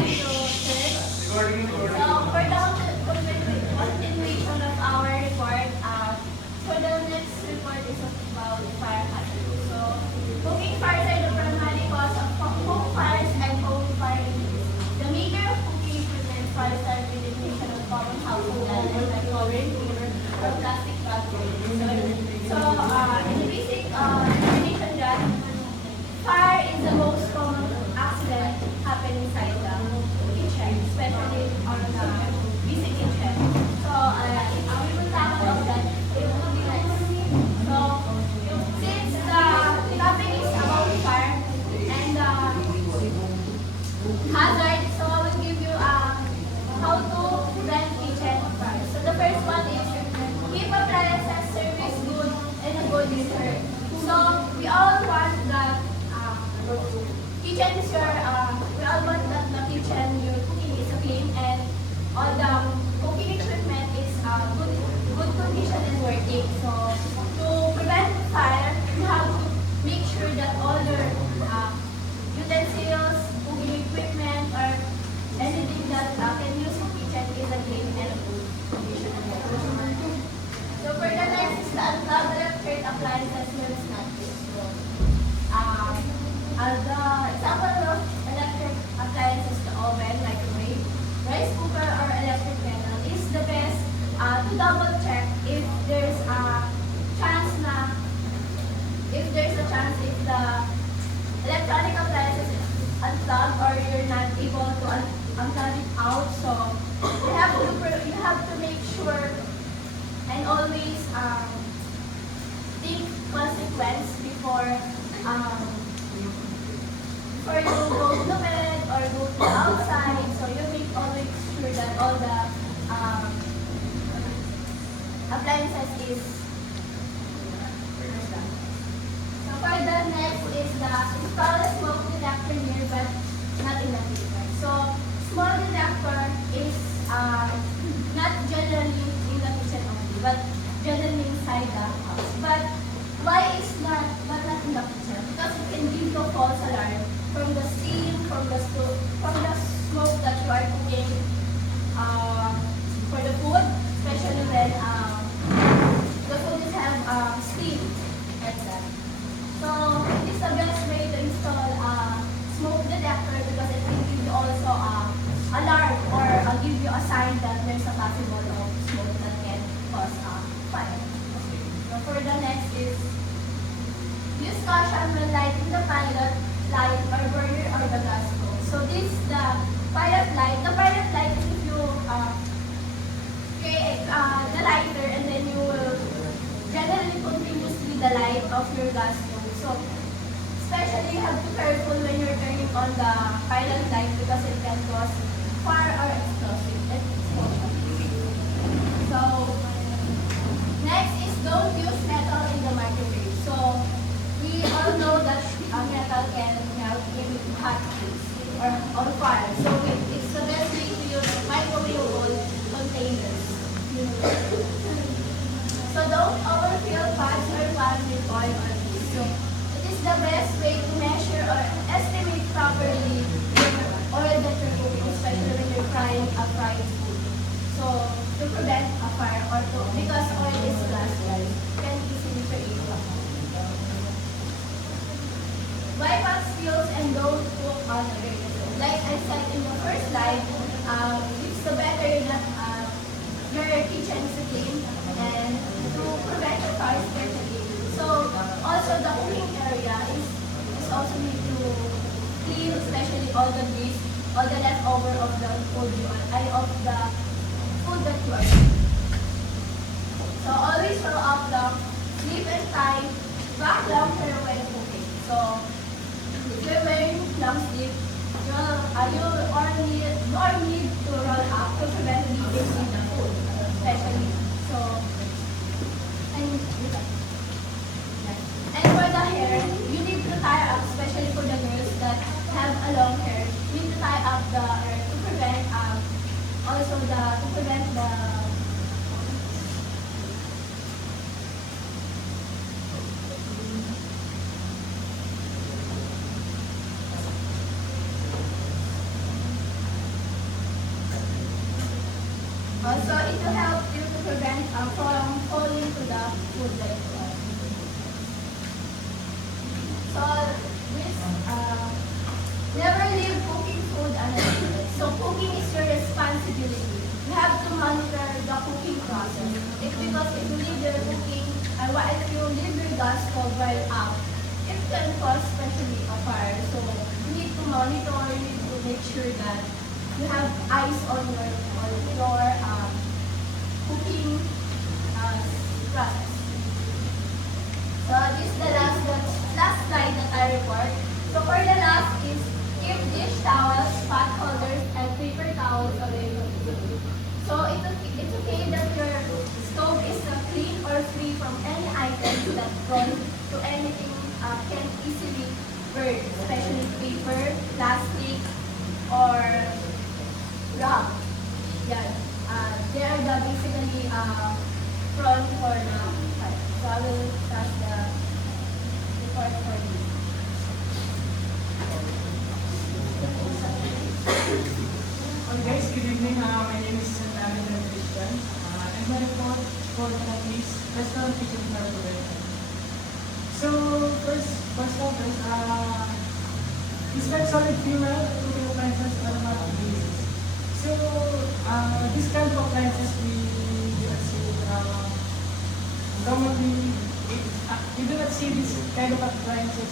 thank you, sir. So, for the continuation of our report, for the next report is about fire hazard. So, cooking fires are the primary cause of home fires and home fire injuries. The major of cooking equipment fires are with the ignition of common household items like covering, paper, or plastic bags. So, in the basic definition that fire is the most common accident happening inside the kitchen, especially on the basic kitchen. So, if we will talk about that, it will be nice. So, since the topic is about fire and hazard, so I will give you how to prevent kitchen fire. So, the first one is keep appliances service good and a good user. So, we all want that kitchen is your, we all want that the kitchen you're cooking is clean and all the cooking equipment is good condition and working. So to prevent fire, you have to make sure that all your utensils, cooking equipment, or anything that can use in kitchen is clean and good condition and working. So for the next is the unplug electric appliances will not use. So, the example of electric appliances, the oven, microwave, rice cooker, or electric kettle is the best to double check if there's a chance if the electronic appliances is unplugged or you're not able to unplug it out. So you have to make sure and always think consequence before you go to bed or go to outside, so you make always sure that all the appliances is. So for the next is the install a smoke detector near but not in the kitchen. So small detector is not generally in the kitchen only, but generally inside the house. But why is not in the kitchen? Because it can give you a false alarm from the steam, from the stove, from the smoke that you are cooking for the food, especially when the food is have steam like that. So it is the best way to install a smoke detector because it will give you also alarm or give you a sign that there's a possible of smoke that can cause fire. So for the next is use caution when lighting the pilot light or burner or the gas stove. So this is the pilot light. The pilot light is if you create the lighter and then you will generally continuously the light of your gas stove. So especially you have to be careful when you're turning on the pilot light because it can cause fire or explosion. So next is don't use metal in the microwave. So we all know that metal can help in hot things or on fire. So it's the best way to use microwavable containers. So don't overfill pots or pans with oil or grease. So it is the best way to measure or estimate properly the oil that you're cooking, especially when you're frying a fried food. So to prevent a fire or because oil is gas, guys, can easily create a fire. Bypass fuels and don't cook on the burner. Like I said in the first slide, it's the better that your kitchen is clean and to prevent the fires carefully. So also the cooking area is also need to clean, especially all the grease, all the leftover of the food of the food that you are eating. So always throw up the sleep and tie back long hair when cooking. So if you're wearing long sleeve, you need to roll up to prevent leakage in the food, especially. So, and for the hair, you need to tie up, especially for the girls that have a long hair. You need to tie up the hair to prevent the Also, it will help you to prevent from falling to the food like that. So, this, never leave cooking food unattended. So, cooking is your responsibility. You have to monitor the cooking process. It's because if you leave your cooking, if you leave your gas stove while out, it can cause especially a fire. So, you need to monitor, you need to make sure that you have eyes on your cooking process. So this is the last slide that I report. So for the last is keep dish towels, pot holders, and paper towels away from the food. So it's okay that your stove is clean or free from any items that prone to anything can easily burn, especially paper, plastic, or rock. Yeah, they are basically prone for the fire. So I will pass the report for you. Hi guys, good evening. My name is Alexander Christian. And my report for tonight is restaurant kitchen fire prevention. So first off is inspect solid fuel cooking appliances on a monthly basis. So this kind of appliances we do not see commonly. We do not see this kind of appliances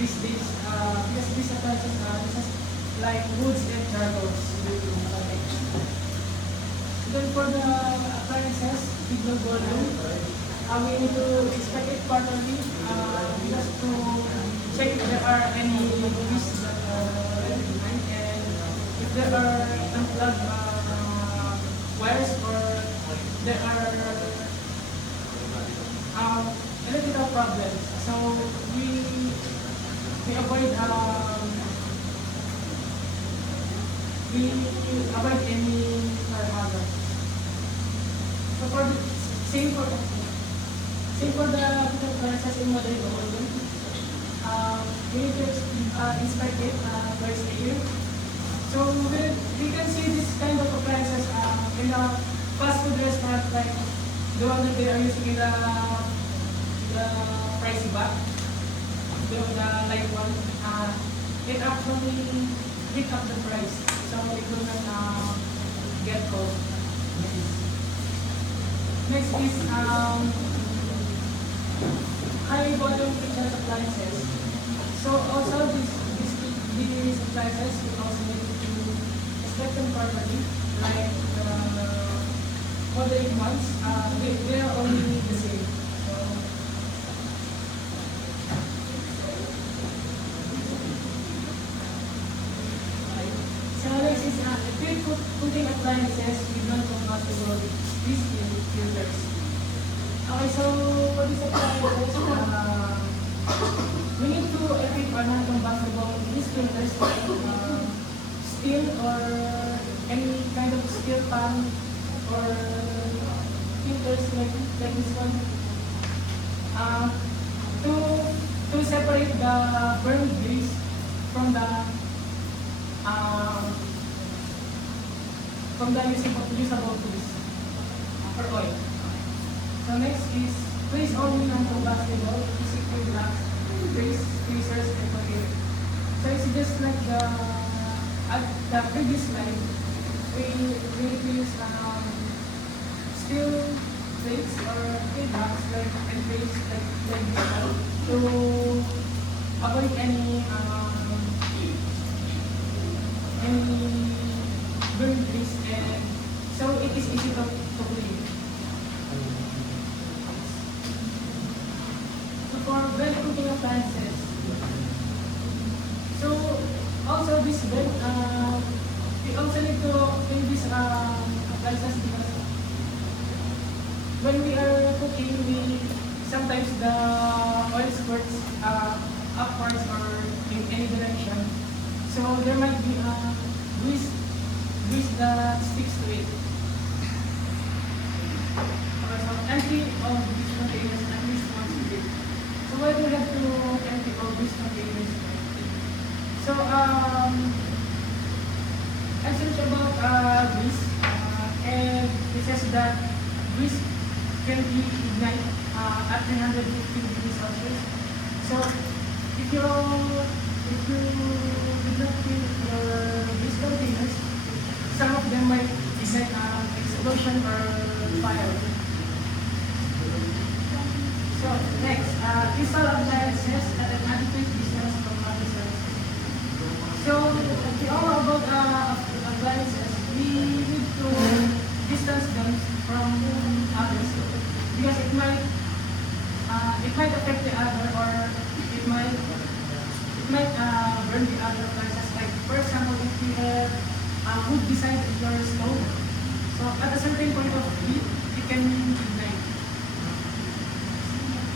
these days because these appliances this is like woods and charcoals. Then for the appliances, with no volume, we need to inspect it properly just to check if there are any grease that are left behind and if there are unplugged wires or there are electrical problems. So we avoid any fire hazards. So for the same for the appliances in moderate volume, we need to inspect it twice a year. So we can see this kind of appliances in a fast food restaurant like the one that they are using in the pricey bag, the light one. It actually hit up the price, so it will not get cold. Next is high volume kitchen appliances. So also these appliances we also need to inspect them properly, like for the 8 months, they are only the same. So next is if we cooking appliances with non-combustible grease filters. Okay, so for these appliances, we need to equip our non-combustible grease filters like steel or any kind of steel pan or filters like this one to separate the burned grease from the usable grease for oil. So next is place only non-combustible physical blocks, freezers, and containers. So it's just like the previous slide. We use steel plates or steel blocks and plates like this one to avoid any burn grease, and so it is easy to clean. So for bed cooking appliances, so also this bed, we also need to clean these appliances because when we are cooking, sometimes the oil squirts upwards or in any direction. So there might be grease that sticks to it. Okay, so empty all these containers at least once a day. So why do we have to empty all these containers? So I searched about grease and it says that grease can be ignited at 350 degrees Celsius. So if you did not fill your grease containers, some of them might ignite explosion or fire. So next, install appliances at an adequate distance from other sources. So we all know about appliances. We need to distance them from others because it might affect the other, or it might burn the other appliances. Like for example, if you have wood beside your stove, so at a certain point of heat, it can ignite.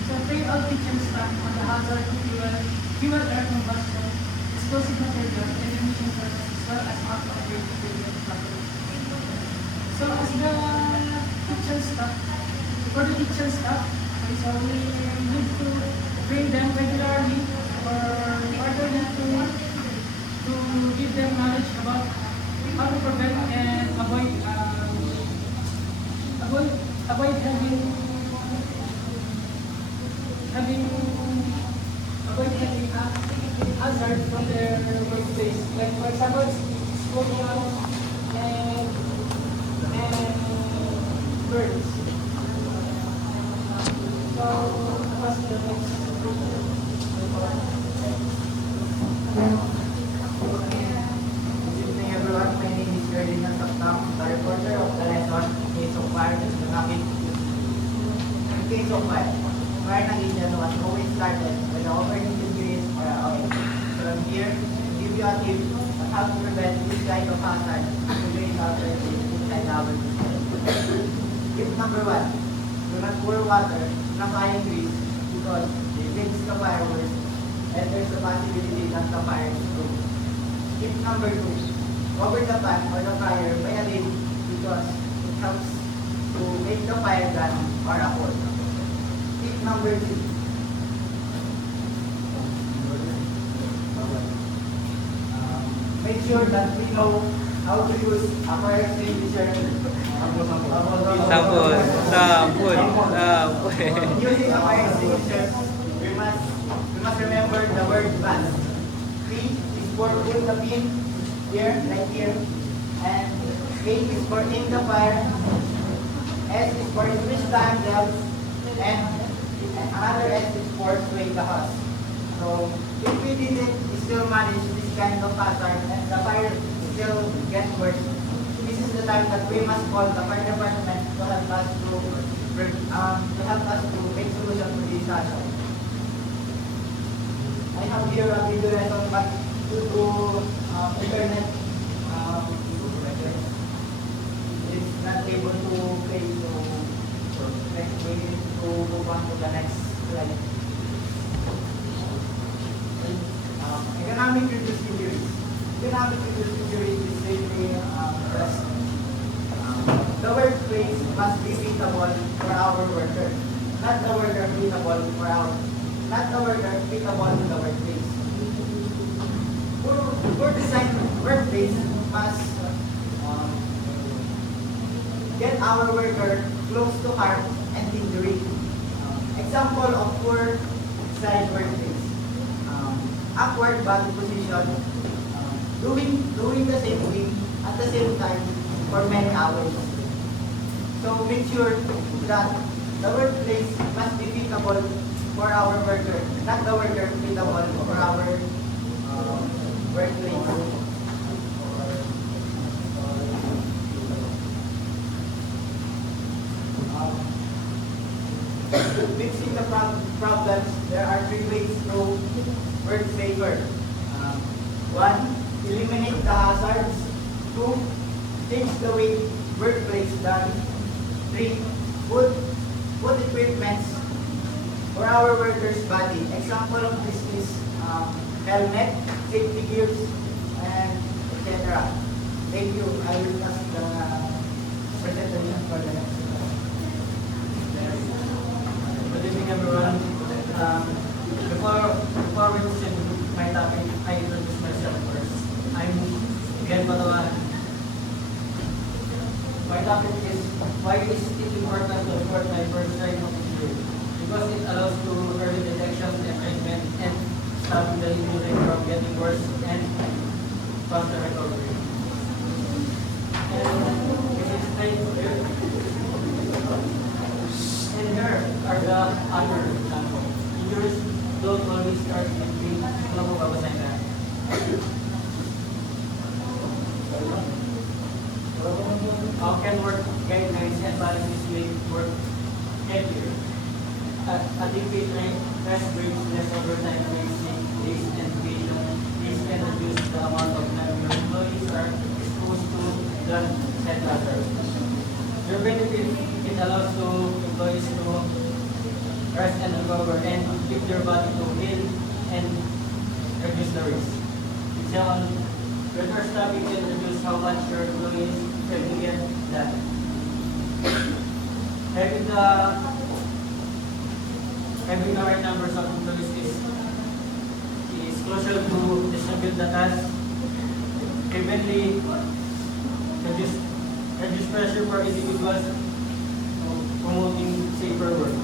So train all kitchen staff on the hazard of fuel air combustion, explosive material, and emission process, as well as operate properly. So as the kitchen staff, for the kitchen staff, okay, so we need to train them regularly or orderly to give them knowledge about how to prevent and avoid having hazard from their workplace. Like for example, smoking and birds. So what's the next? Good evening everyone, my name is Ferdinand Saktam, the reporter of the lesson Case of Fire in the Nakit. In case of fire, fire Nagitian was always started with the overheated grease or oil. From here, I'll give you a tip on how to prevent this kind of hazard to raise outer inside our system. Tip number 1, do not pour water in a fire grease because it makes the fireworks and there's a possibility that the fire is through. Tip number 2, cover the pan or the fryer by a lid because it helps to make the fire gun or a hole. Tip number 3, make sure that we know how to use a fire extinguisher. Sabon. Using a fire extinguisher, we must remember the word band. P is for put the pin here, right here, and A is for in the fire, S is for switch the handles, and another S is for sway the hose. So if we didn't still manage this kind of hazard and the fire still gets worse, this is the time that we must call the fire department to help us to make solution to this hazard. I have here a video lesson, but due to internet, it's not able to play, so we need to move on to the next slide. Economic reduced injuries. Economic reduced injuries is really addressed. The workplace must be suitable for our worker, not the worker suitable for the workplace. For design workplace must get our worker close to harm and injury. Example of poor design workplace. Upward body position, doing the same thing at the same time for many hours. So make sure that the workplace must be suitable for our worker, not the worker suitable for our workplace. Fixing the problems, there are 3 ways to work safer. 1, eliminate the hazards. 2, change the way workplace done. 3, put equipments for our workers' body. Example of this is helmet, safety gears, and etc. Thank you. I will pass the presentation for the next. Good evening, everyone. Before we proceed with my topic, I introduce myself first. I'm Ken Patawanan, my topic is why is it important to report my first sign of injury? Because it allows to early detection and treatment and stopping the injury from getting worse and faster recovery. And this is here. And here are the other examples. Injuries don't always start with pain. Ito na po babasahin na. How can work guidelines and policies make work healthier? A DP train rest breaks less overtime breaks, sick days and vacation. This can reduce the amount of time your employees are exposed to blood and other. Your benefit, it allows to employees to rest and recover and keep their body to heal and reduce the risk. Example, better staffing can reduce how much your employees can get done. Having the right numbers of employees is crucial to distribute the task evenly, reduce pressure for individuals, promoting safer work.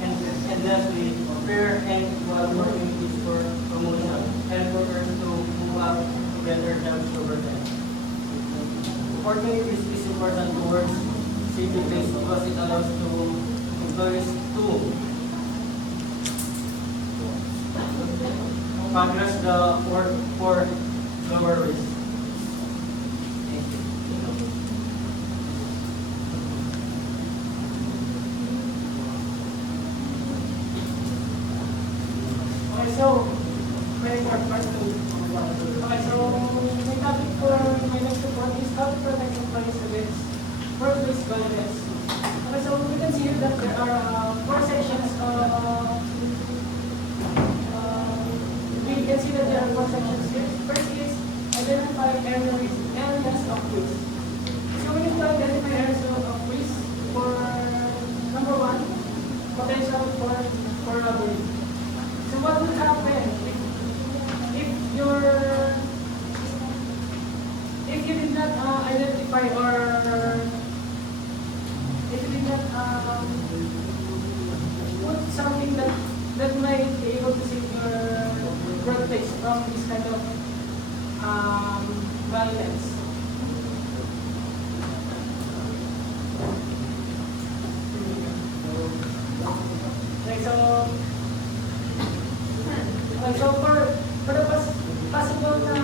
And lastly, fair and equal working is for promotion, help workers to move up to better jobs over time. Reporting is important towards safety place because it allows to employees to progress the work for lower risk. Thank you. Okay, so, ready for part 2. Okay, so, my topic for my next report is how to protect employees against workplace violence. Okay, so we can see here that there are 4 sections we can see that there are 4 sections here. First is identify areas of risk. So we need to identify areas of risk for number 1, potential for robbery. So what would happen if you did not identify or if you did not put something that might be able to save your workplace from this kind of violence? Okay, so for the possible na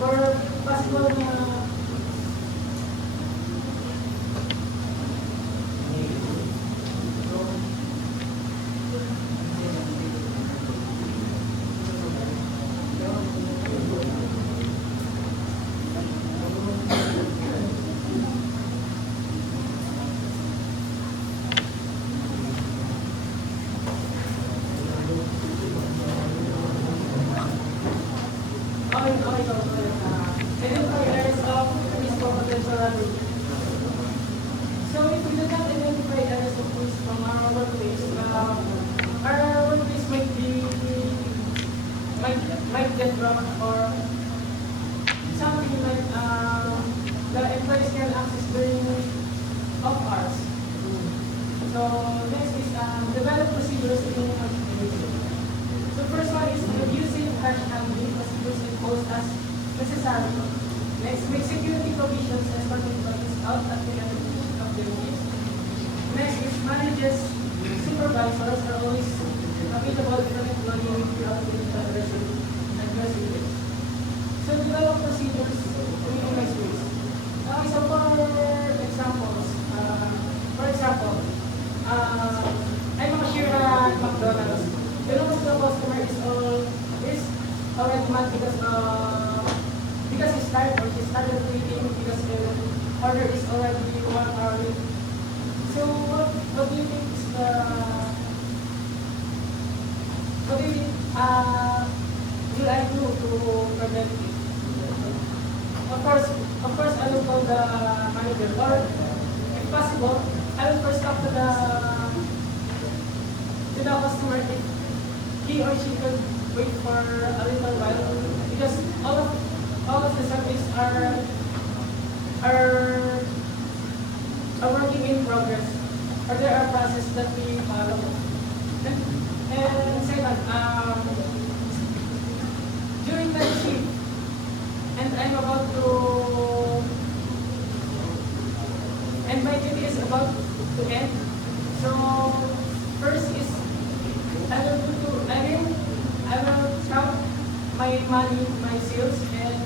for possible na identify areas of risk for potential robbery. So if we do not identify areas of risk from our workplace might get robbed or something like the employees can access during off hours. So next is develop procedures in activity. So first one is using cash handling procedures imposed as necessary. Next, make security provisions as per employees out at the end of their shift. Next is managers, supervisors are always available to an employee throughout the aggressive. So develop procedures to minimize risk. Okay, so for example, I'm a cashier at McDonald's. The most the customer is already mad because he started waiting because the order is already 1 hour late. So what do you think is what do you think will I do to prevent it? Of course I will call the manager, or if possible, I will first talk to the customer if he or she could wait for a little while, because all of the service are progress, or there are processes that we follow. And second, during the shift, and I'm about to, and my duty is about to end. So first is I will count my money, my sales, and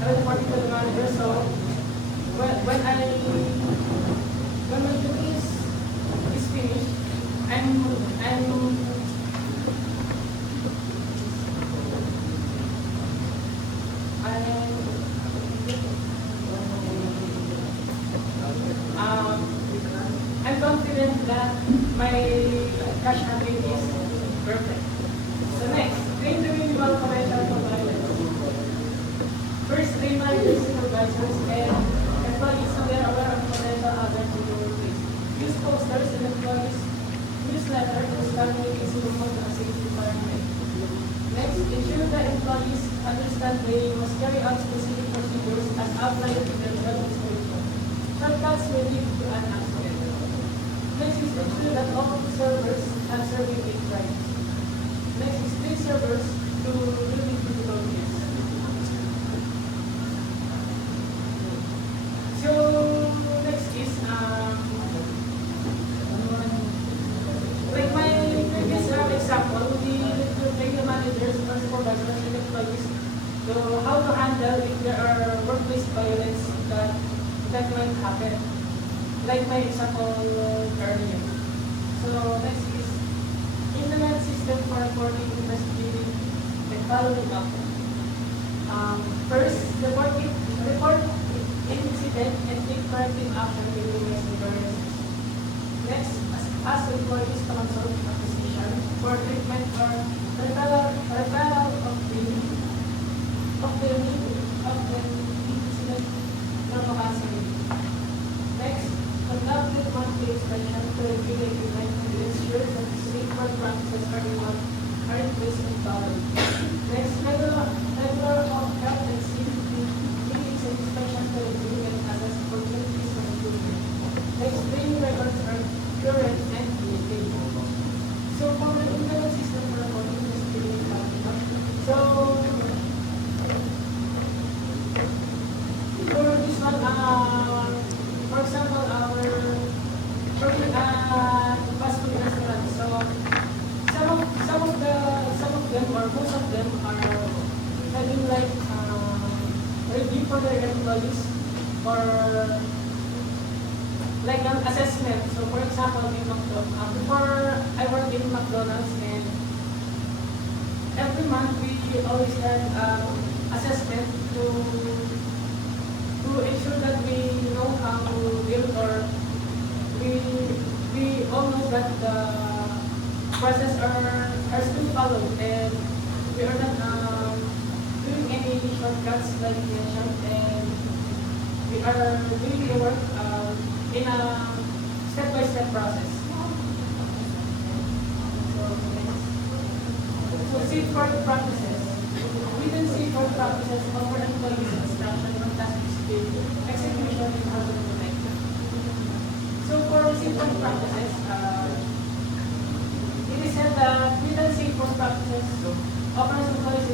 I will report it to the manager. So when my duty is finished, I'm confident that my cash handling is perfect. So next, train the minimal financial compliance. First, train managers, supervisors, and employees so they are aware of potential hazards in the workplace. Use posters and employees newsletter to establish a suitable and safe environment. Next, ensure that employees understand they must carry out specific procedures as outlined in the job description. Shortcuts may lead to an accident. Next is ensure that all servers have serving rights. Next is treat servers to really critical needs. So next is like my previous example, we train the managers or supervisors and employees to how to handle if there are workplace violence that might happen. Like my example earlier. So next is implement system for reporting, investigating, and following up. First, report incident and take corrective action in the emergencies. Next, ask employees to consult a physician for treatment or referral of the incident normalizing. Next, conduct the monthly inspection to review the equipment and ensure that safeguard practices are in place and followed. Next, regular health and safety meetings and inspections to review and assess opportunities for improvement. Next, training records are current and maintained. So for the internal system for reporting is really so for this one, for example, our working at fast food restaurants. So some of them or most of them are having like review for their employees or like an assessment. So for example, in McDonald's, before I worked in McDonald's, and every month we always had assessment to ensure that we know how to deal, or we all know that the process are still followed and we are not doing any shortcuts like you mentioned, and we are doing the work in a step-by-step process. So safeguard practices. Within safeguard practices, offer employees instruction on task execution and how to protect them. So for safeguard practices, it is said that within safeguard practices, offers employees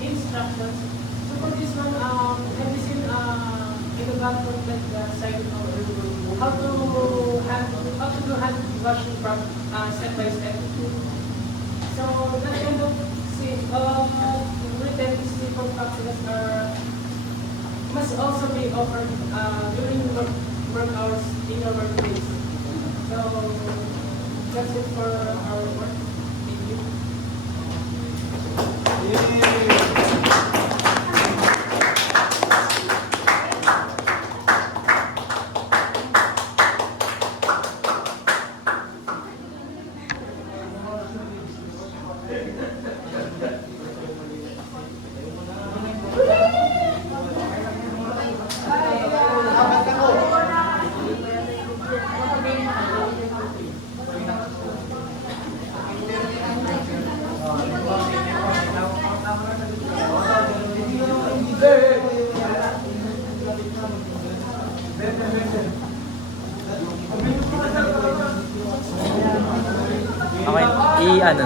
instructions. So for this one, have you seen in the back of the side how to do hand washing step by step. So that kind of written safeguard practices must also be offered during work hours in your workplace. So that's it for our work. Thank you. ano